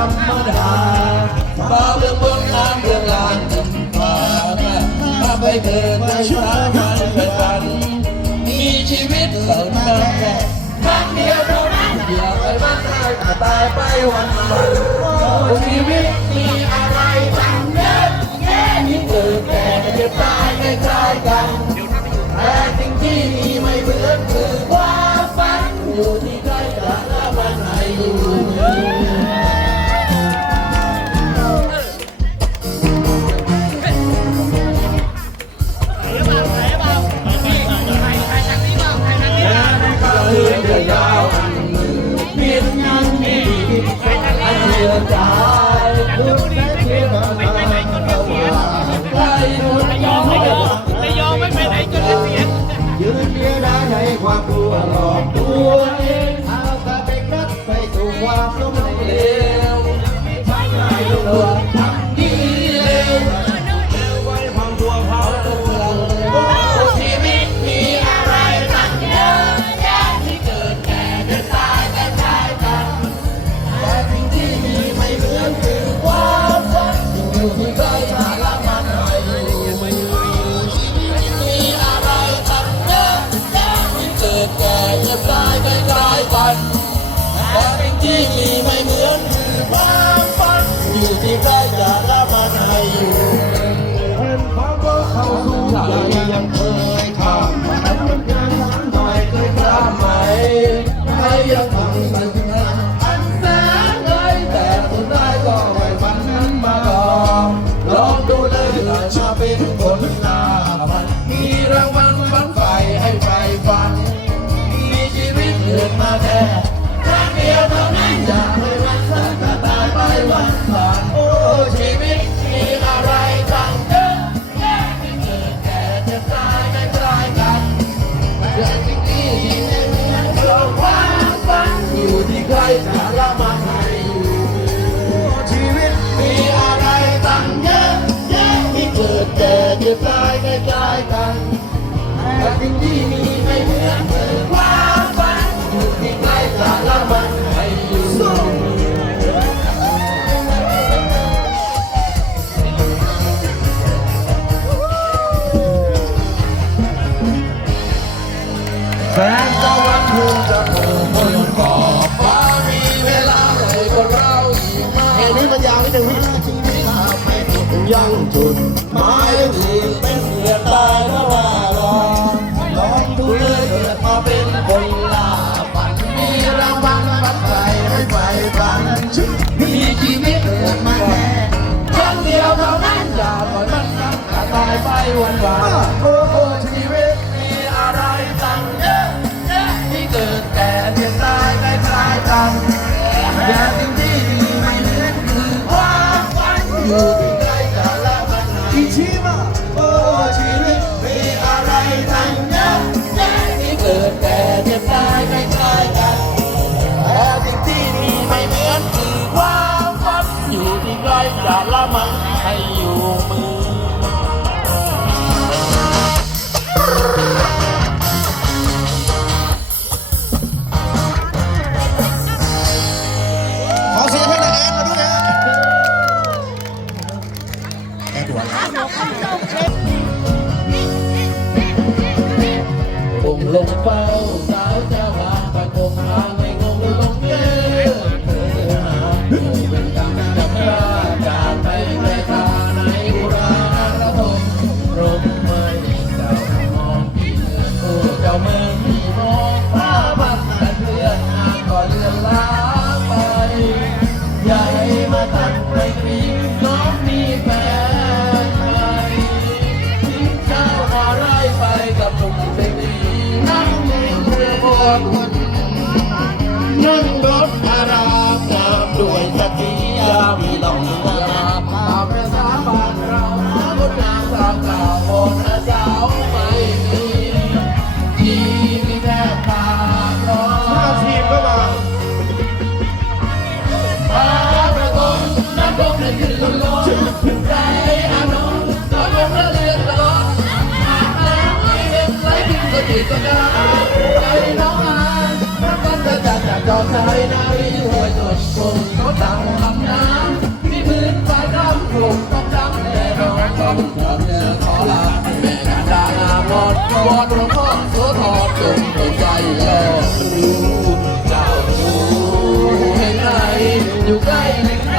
รรมดาฟ้าเบื้องบนน้ำเบื้องลานจึงฟ้าถ้าไปเกิดในชาวันเป็นวันมีชีวิตเกิดมาแค่ครั้งเดียวเท่านั้นอย่าไปมันตายตายไปวันวันชีวิตมีอะไรจำงเยอะแย่ยิ่เกิดแก่เจ็บตายใกล้ๆกันแต่สิ่งที่ กันมาแน่คงเดียวเท่านั้นอย่าปล่อยมันซ้ำตายไปวันวาน None กิจกาใจน้องอารักกันจะจัดจัดจอดใจนาวีรวยสุดคงก็ต่างลำน้ำที่พื้นฟ้าดำคงต้องดำแน่นอนต้องขอเจอขอลาแม่กันดาลามอนวอดหลวงพ่อโสธรจงเข้าใจเลิรู้เจ้ารู้เห็นไหนอยู่ใกล้หรือไกล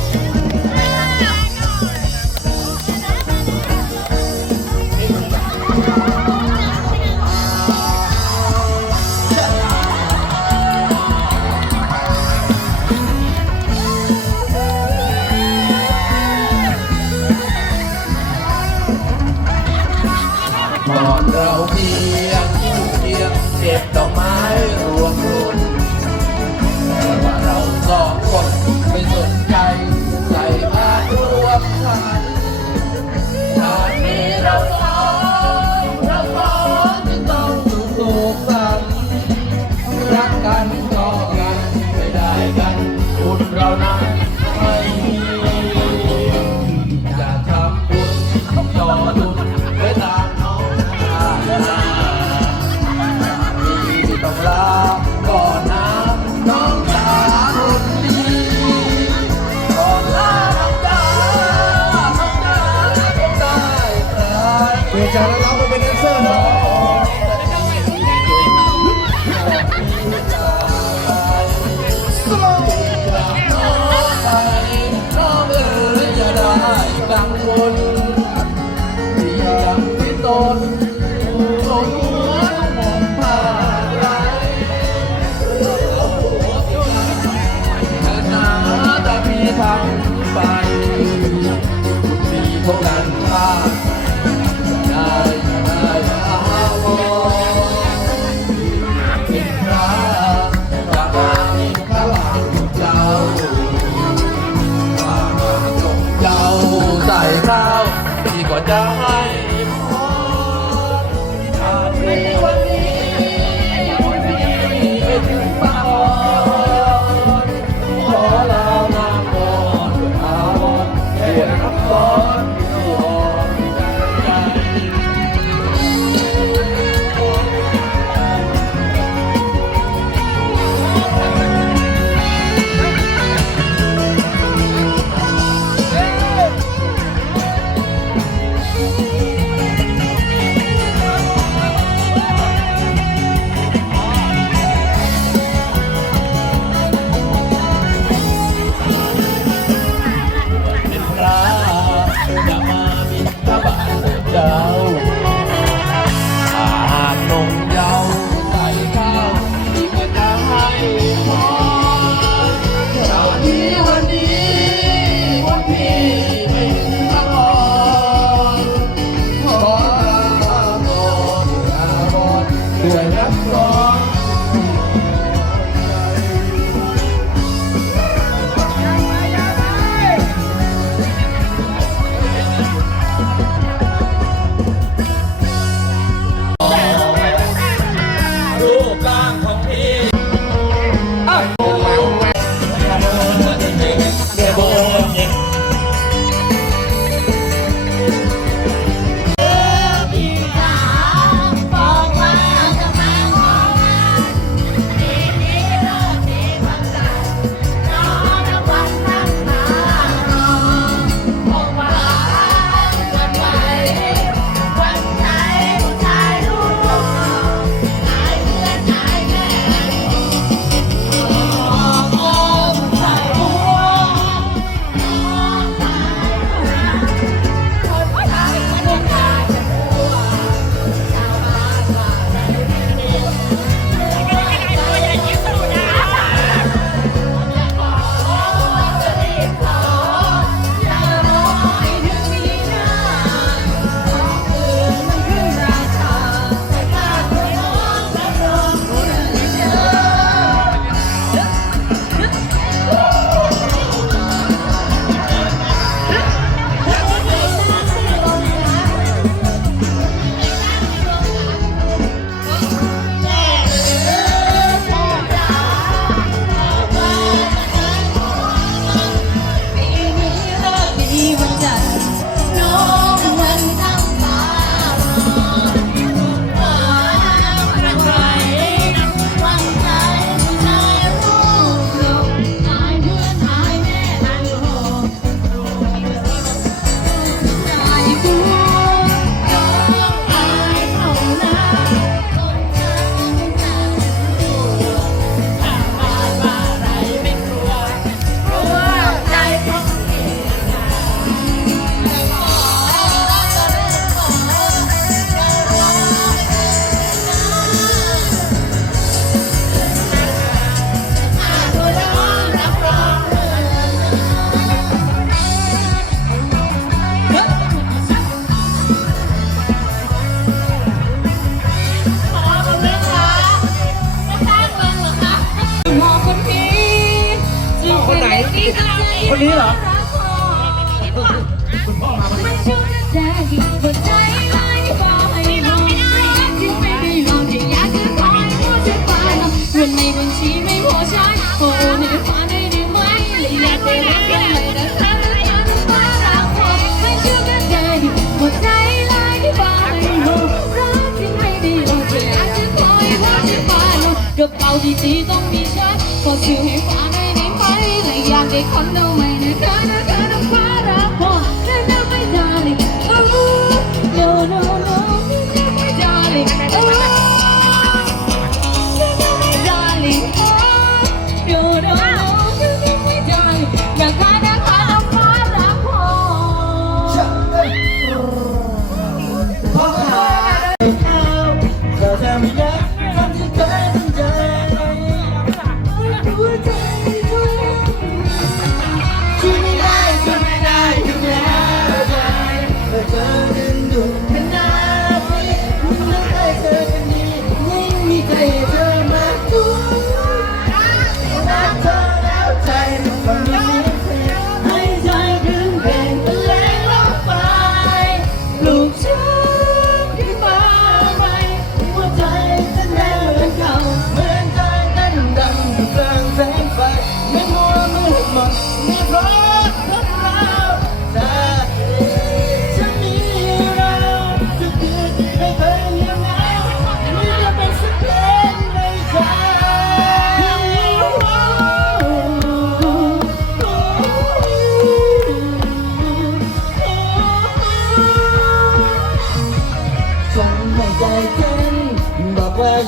Jalan, lampu. ใส่ข้าที่ก็ได้ กระเป๋าดีๆต้องมีฉันขอซื้อให้ฟ้าได้ไหมไปแลยอยากได้คอนโดไหม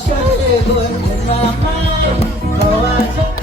ช่วยบุญมาให้เพราะว่าฉัน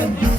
น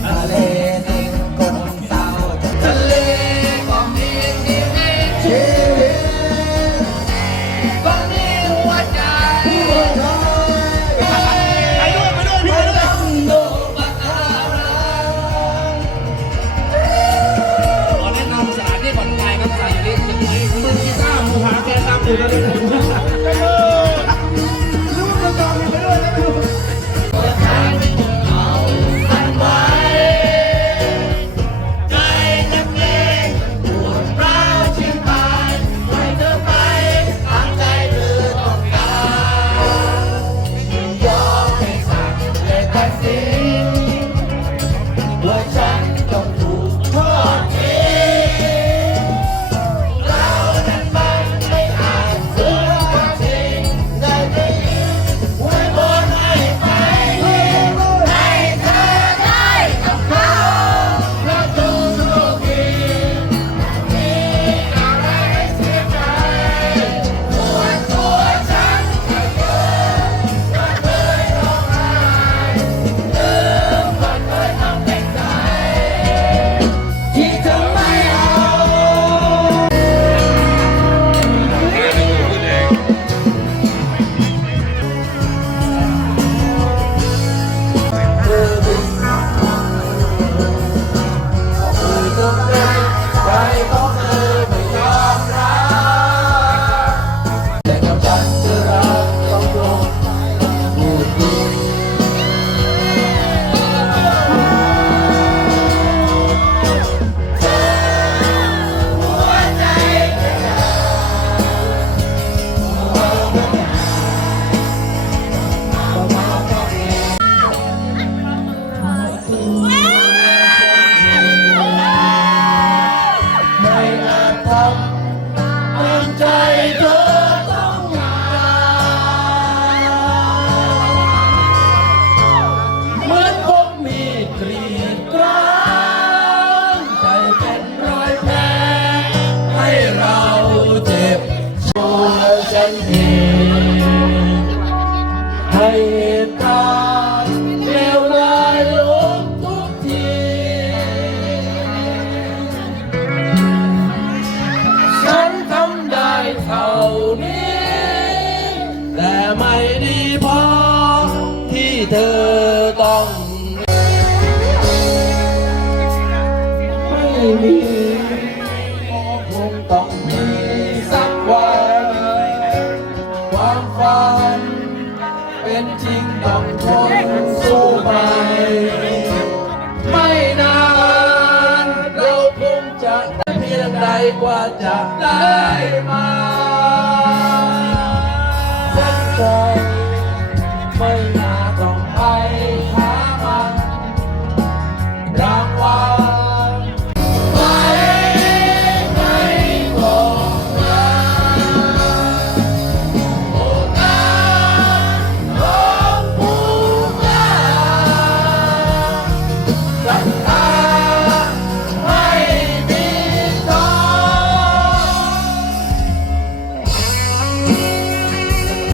ไม่มี